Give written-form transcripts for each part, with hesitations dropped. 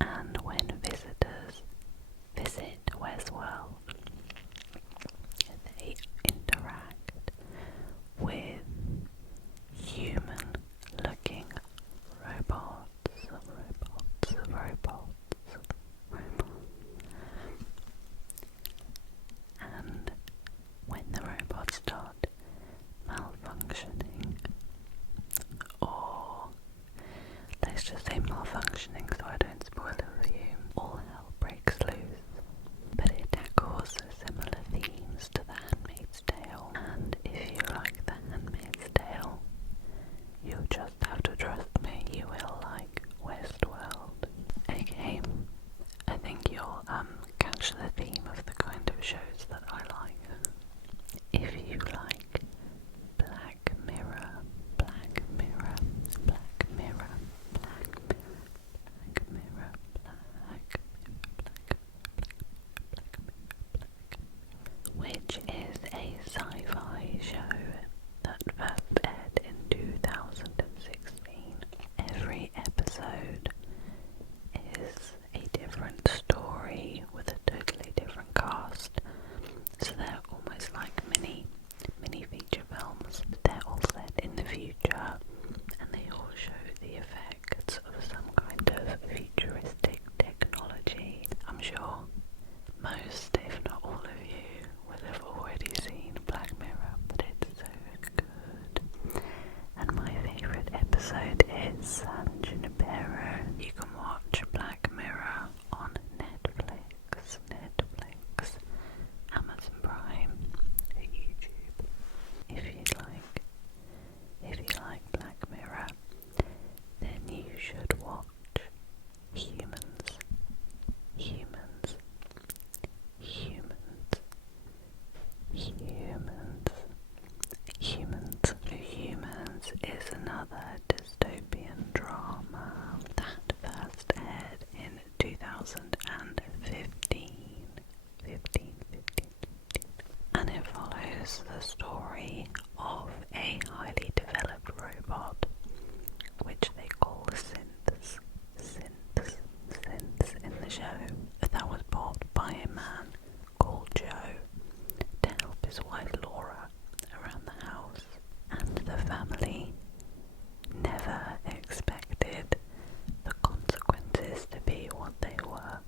And when visitors visit Westworld, they interact with human-looking robots. And when the robots start malfunctioning, or let's just say malfunctioning so I don't spoil it for you, all hell breaks loose. But it tackles similar themes to The Handmaid's Tale, and if you like The Handmaid's Tale, you just have to trust me, you will like Westworld. Okay, I think you'll catch the theme of the kind of shows that I like. If you like Black Mirror, Black Mirror, Black Mirror, Black Mirror, Black Mirror, Black Mirror, which is a sci-fi show that first aired in 2016. Every episode is a different story with a totally different cast, so they're almost like mini feature films. They're all set in the future, and they all show the effects of some kind of futuristic technology. I'm sure most, if not all of you, would have already seen Black Mirror, but it's so good. And my favourite episode is San Junipero. You can watch Black Mirror on Netflix, Amazon Prime, YouTube. If you like Black Mirror, then you should watch Humans. Humans is another dystopian drama that first aired in 2015. And it follows the story of a highly developed robot, which they call synths in the show, that was bought by a man called Joe to help his wife Laura around the house. And the family never expected the consequences to be what they were.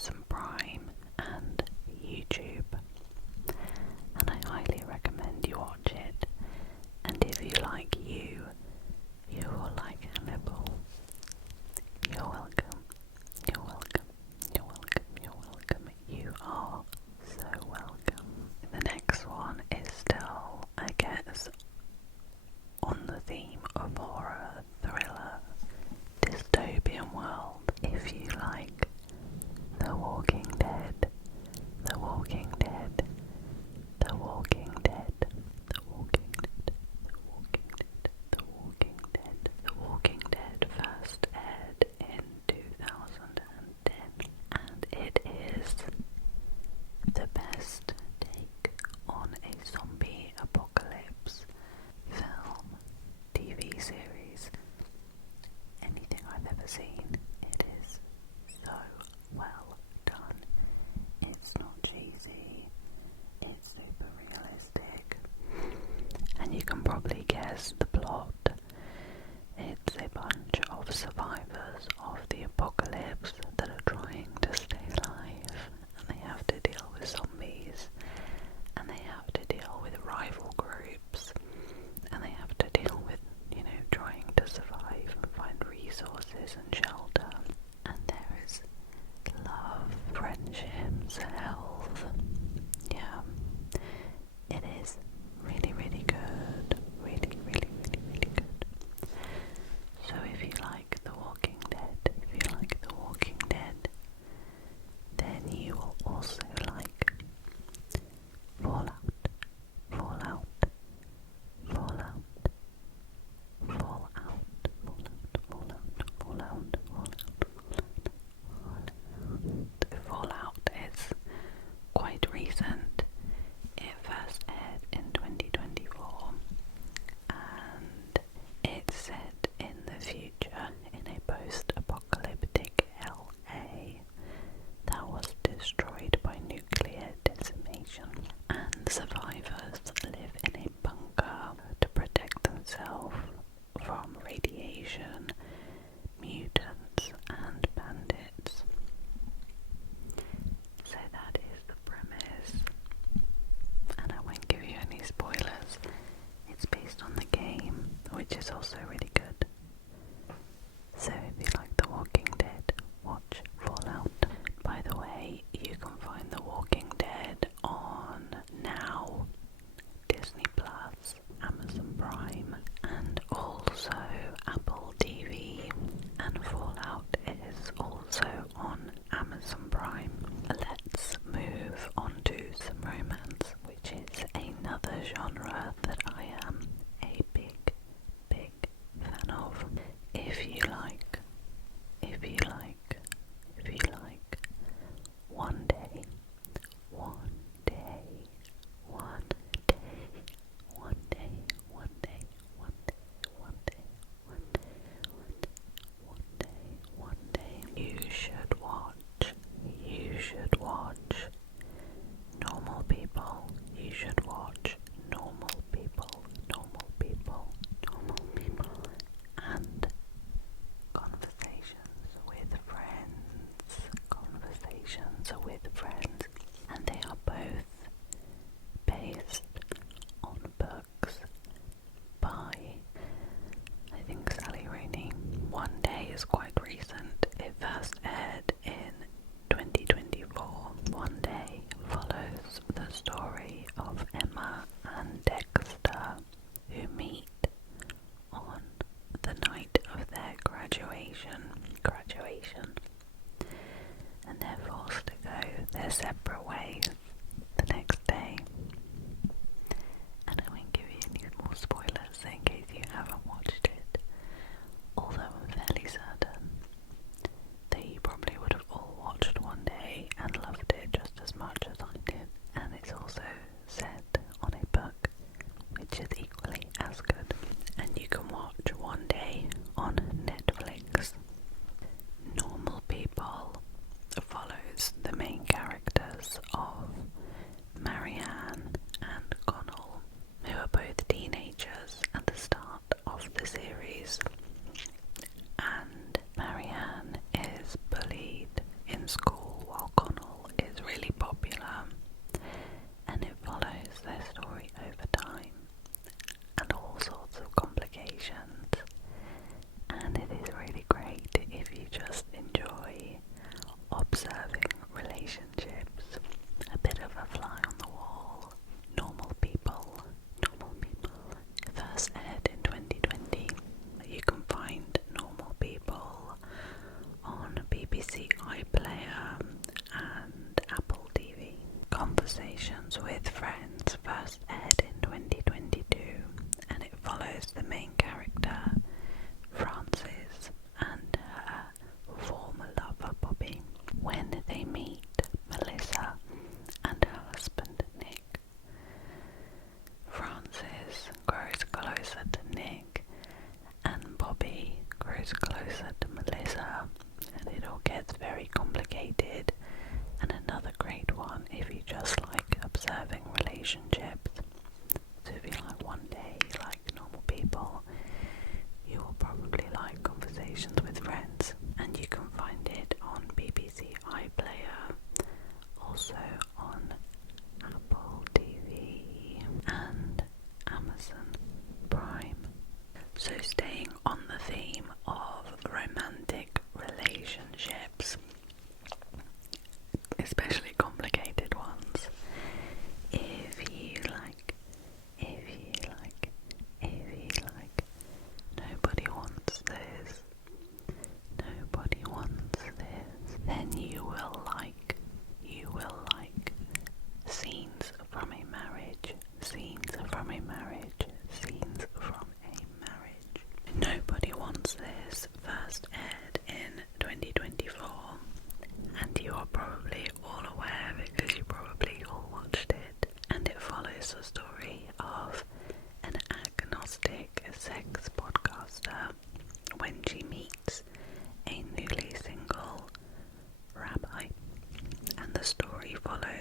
Amazon Prime and YouTube, and I highly recommend you watch it. And if you like you will like Hannibal. You're welcome. You're welcome. You're welcome. You're welcome. You are so welcome. The next one is still, I guess, on the theme of horror, thriller, dystopian world. If you like The Walking Dead, The Walking Dead, The Walking Dead, The Walking Dead, The Walking Dead,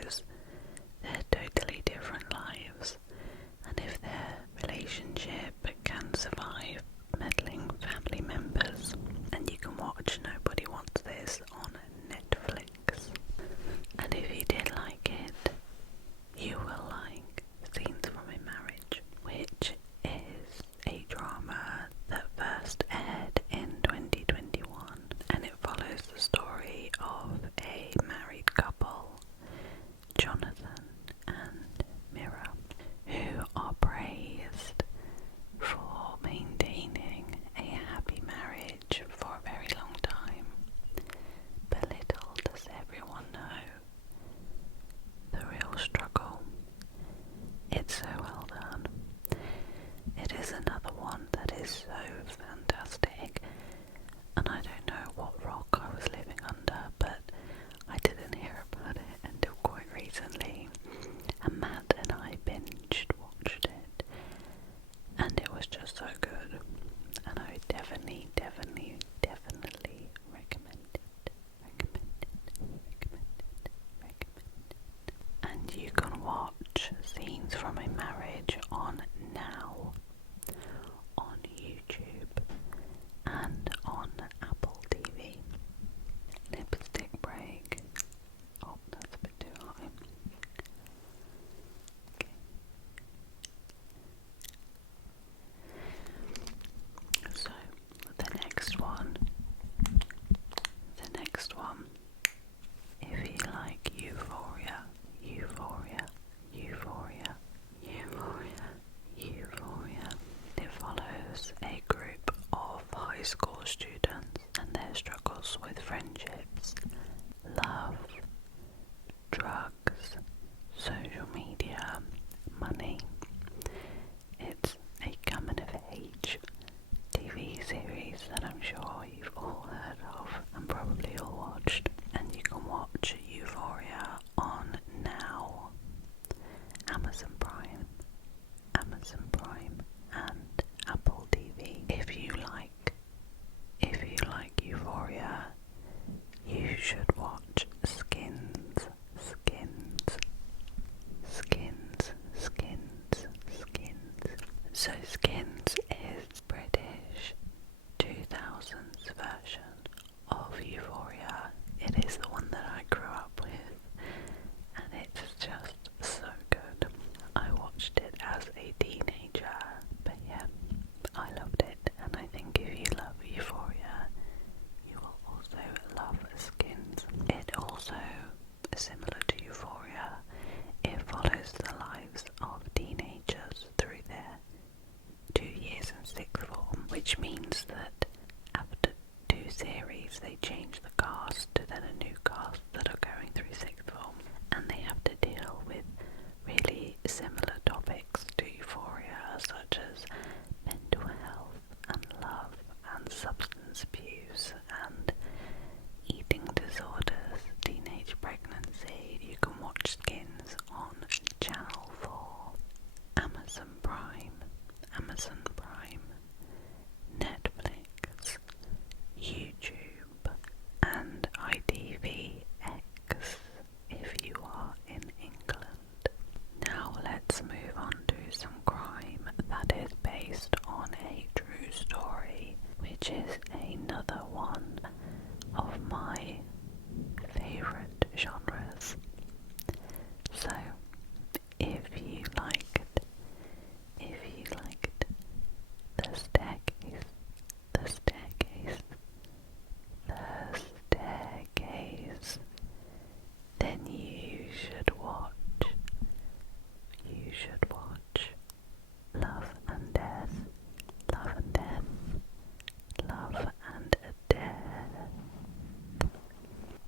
shows their totally different lives, and if their relationship can survive meddling family members. And you can watch Nobody Wants This on Netflix. And if you did like it, you will like Scenes from a Marriage, which is a drama that first aired in 2021, and it follows the story of a married couple, Jonathan and Mira, who are praised for maintaining a happy marriage for a very long time. But little does everyone know the real struggle. It's so well done. It is another one that is so fantastic, and I don't know what rock I was living under, but I didn't hear about it until quite recently, and Matt and I watched it, and it was just so good, and I definitely recommend it. And you can watch Scenes from a Marriage on Now, on YouTube, and on Apple TV. Lipstick break. Oh, that's a bit too high. Okay. So, the next one, if you like Euphoria, it follows a group of high school students and their struggles with friendships, love, drugs, social media, money. It's a coming of age TV series that I'm sure you've all heard of and probably all watched, and you can watch Euphoria on Now, Amazon Prime, and Apple TV. If you like Euphoria, you should watch Skins. So Skins is British 2000s version of Euphoria. It is the one that I grew up with, and it's just so good. I watched it as a teenager, but yeah, I loved it, and I think if you love Euphoria, you will also love Skins. It also, similar to Euphoria, it follows the lives of teenagers through their 2 years in sixth form, which means that after 2 series they change the cast to then a new cast that are going through sixth form, and they have to deal with really similar topics to Euphoria, such as mental health and love and substance abuse and eating disorders, teenage pregnancy. You can watch Skins on Channel 4, Amazon Prime, Netflix, YouTube, and ITVX if you are in England. Now let's move on to some crime that is based on a true story, which is another one of my favourite genres. So, if you liked The Staircase, then you should watch Love and Death.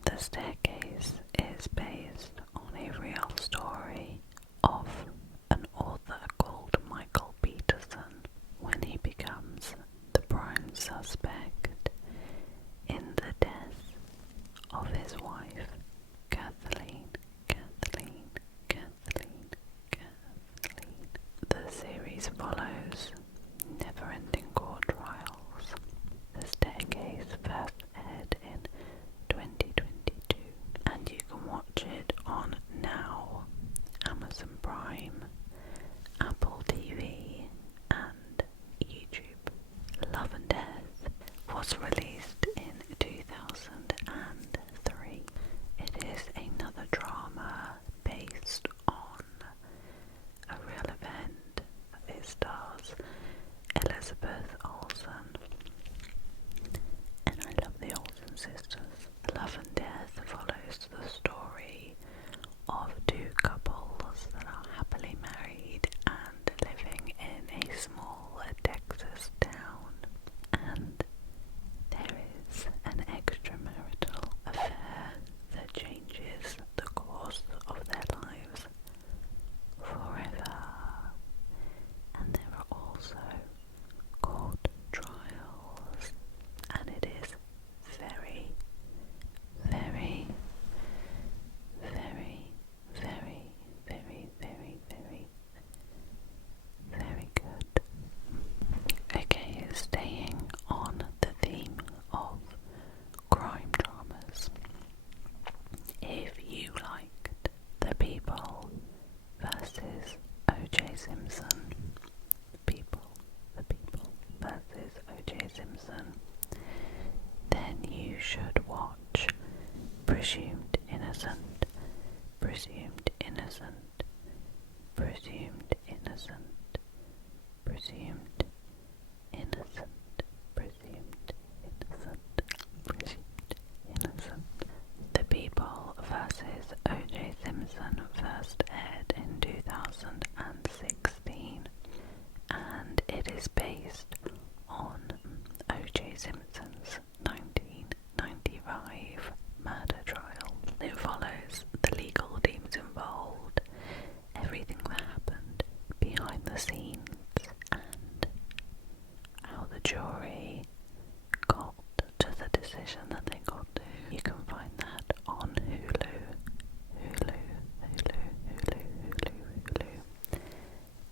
The Staircase is based on a real story of an author called Michael Peterson when he becomes the prime suspect in the death of his wife, Kathleen. The series follows never-ending court trials. The Staircase first aired in 2022, and you can watch it on Now. presumed innocent, presumed innocent, presumed innocent, presumed innocent, presumed innocent, presumed innocent. The People vs. O.J. Simpson first aired in 2016, and it is based on O.J. Simpson's 1995 murder trial. It follows the legal teams involved, everything that happened behind the scenes, and how the jury got to the decision that they got to. You can find that on Hulu,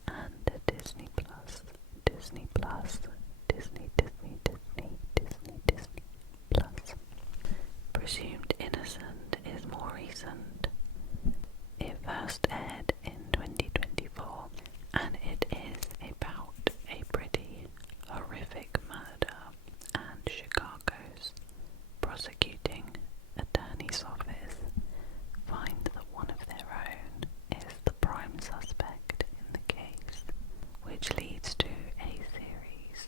and Disney Plus, Disney Plus, Disney Plus. Presumed Innocent is more recent. It first aired in 2024, and it is about a pretty horrific murder, and Chicago's prosecuting attorney's office find that one of their own is the prime suspect in the case, which leads to a series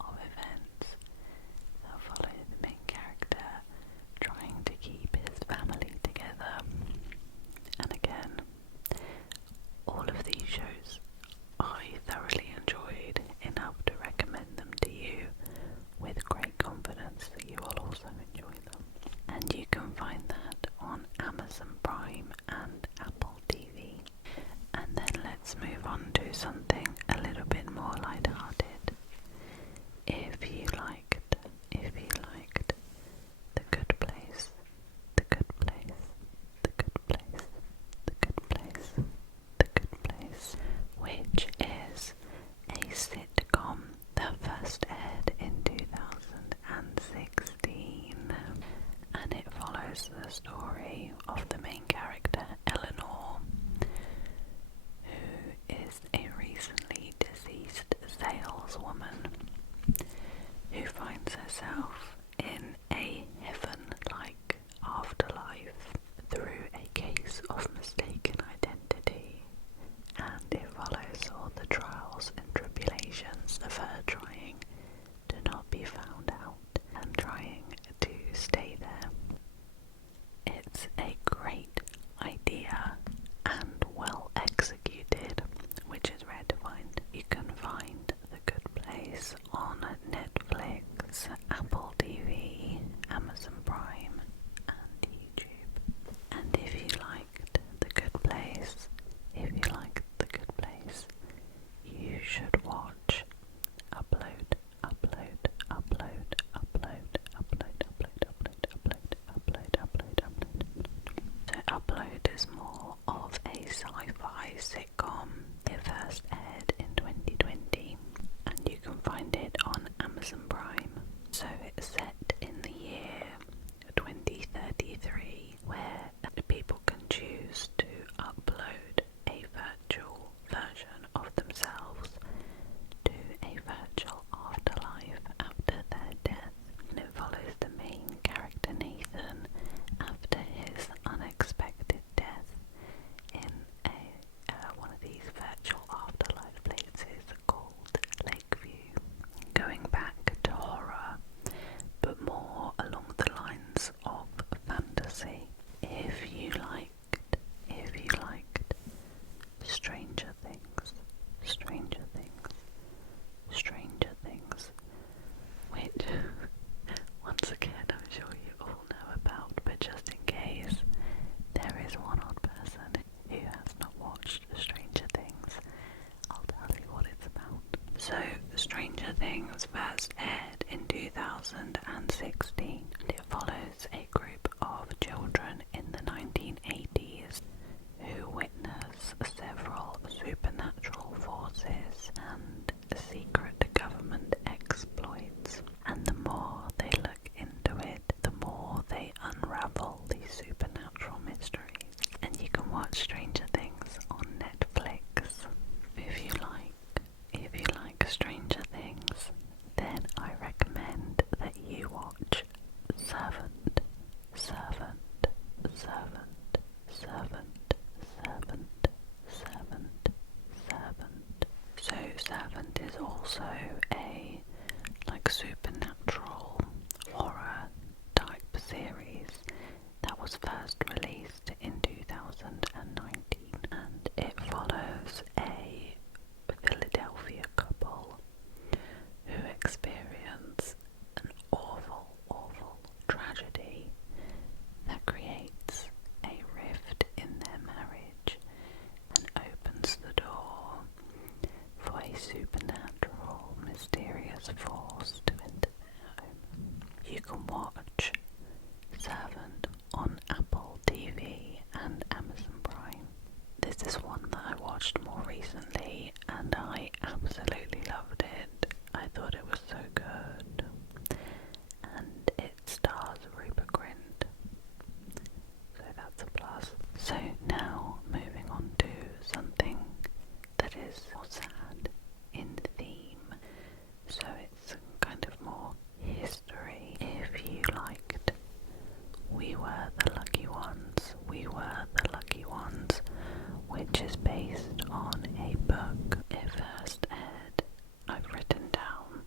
of events that follow the main character trying to keep his family together. And again, all of these shows I thoroughly enjoyed, enough to recommend them to you with great confidence that you will also enjoy them. And you can find that on Amazon Prime and Apple TV. And then let's move on to something a little bit more light-hearted. If you liked The Good Place, The Good Place, The Good Place, The Good Place, The Good Place, which is a sitcom that first aired in 2016, and it follows the story of the main character Eleanor, who is a recently deceased saleswoman who finds herself in a heaven-like afterlife through a case of mistaken identity, and it follows all the trials and tribulations of her trying to not be found out and trying to stay there. It's a great idea and well executed, which is rare to find. You can find The Good Place on Netflix, Apple TV, Amazon Prime, and YouTube. And if you liked The Good Place, you should watch Upload. So Upload is more of a sci-fi sitcom. It first aired in 2020, and you can find it on Amazon Prime. So it's set in the year 2033, where people can choose to upload a virtual version of themselves to a virtual afterlife after their death. And it follows the main character Nathan after his unexpected death in one of these virtual afterlife places called Lakeview. Going back to horror, is also a supernatural horror type series that was first released in 2019, and it follows a Philadelphia couple who experience an awful, awful tragedy that creates a rift in their marriage and opens the door for a supernatural, mysterious force to enter their home. You can watch Servant on Apple TV and Amazon Prime. This is one that I watched more recently and I absolutely loved it. I thought it was so good. And it stars Rupert Grint, so that's a plus. So now moving on to something that is more sad in theme. So it's kind of more history. If you liked We Were the Lucky Ones, We Were the Lucky Ones, which is based on a book. It first aired, I've written down,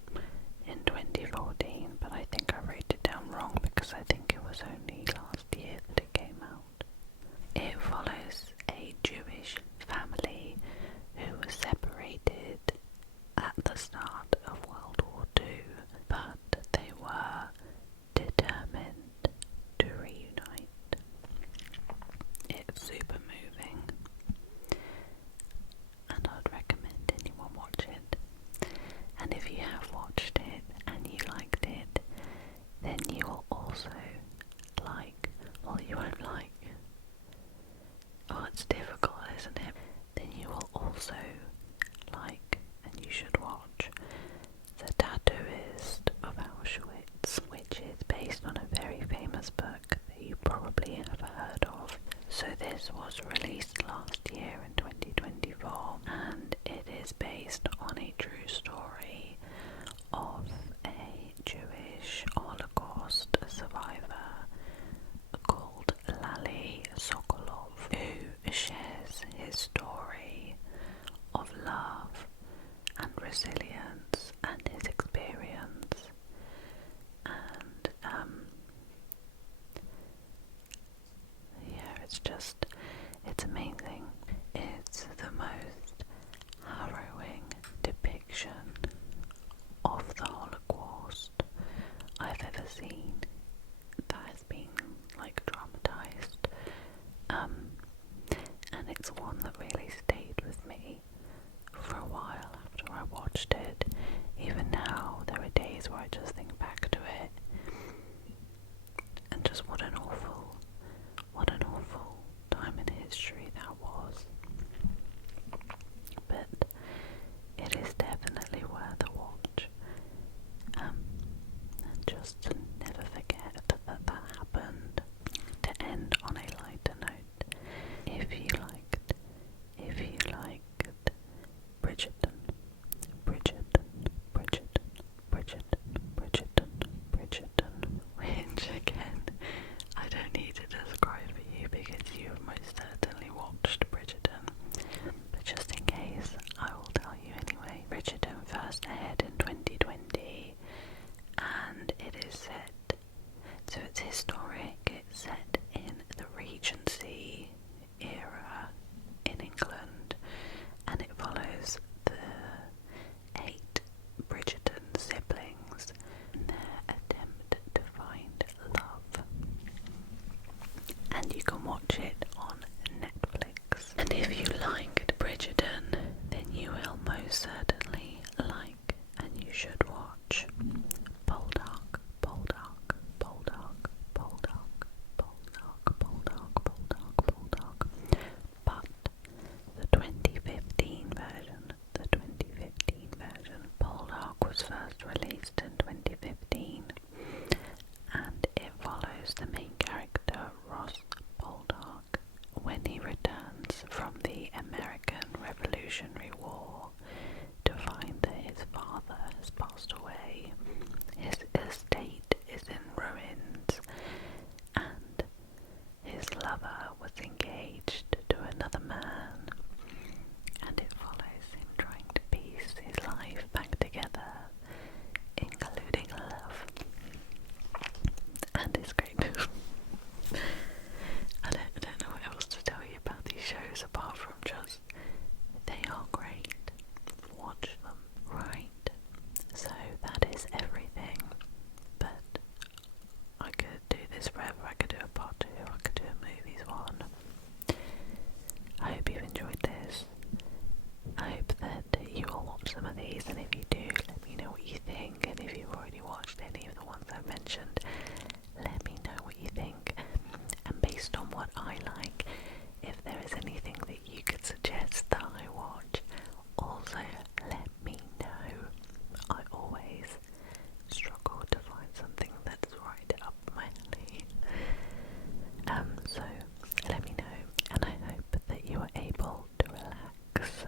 in 2014, but I think I wrote it down wrong because I think it was only last year that it came out. It follows a Jewish family who was separated at the start of World War II, but they were determined to reunite. It's super moving, and I'd recommend anyone watch it. And if you have watched it and you liked it, then you will also like, well, you won't like, oh, it's difficult, isn't it? Then you will also like, and you should watch, The Tattooist of Auschwitz, which is based on a very famous book that you probably have heard of. So this was released last year in 2024, and it is based on a true story of a Jewish Holocaust survivor called Lali Sokolov, who shares his story of love and resilience and his experience. And yeah, it's amazing. It's the most harrowing depiction of the Holocaust I've ever seen that has been dramatized, and it's one that really stayed with me for a while after I watched it. Even now there are days where I just think back to it and just what an awful time in history that was. But it is definitely worth a watch, and just to never forget that happened. To end on a lighter note, if you liked Bridgerton, which again, I don't need to describe for you because you've most certainly watched Bridgerton, but just in case, I will tell you anyway. Bridgerton first aired in 2020, and it is set, so it's historic, it's set in the Regency era in England, and it follows the 8 Bridgerton siblings in their attempt to find love. And you can watch it on Netflix. And if you liked Bridgerton, then you will most certainly like, and you should watch, Poldark. But the 2015 version, Poldark was first released in 2015, and it follows the main character, Ross Poldark, based on what I like. If there is anything that you could suggest that I watch, also let me know. I always struggle to find something that's right up my alley. So let me know, and I hope that you are able to relax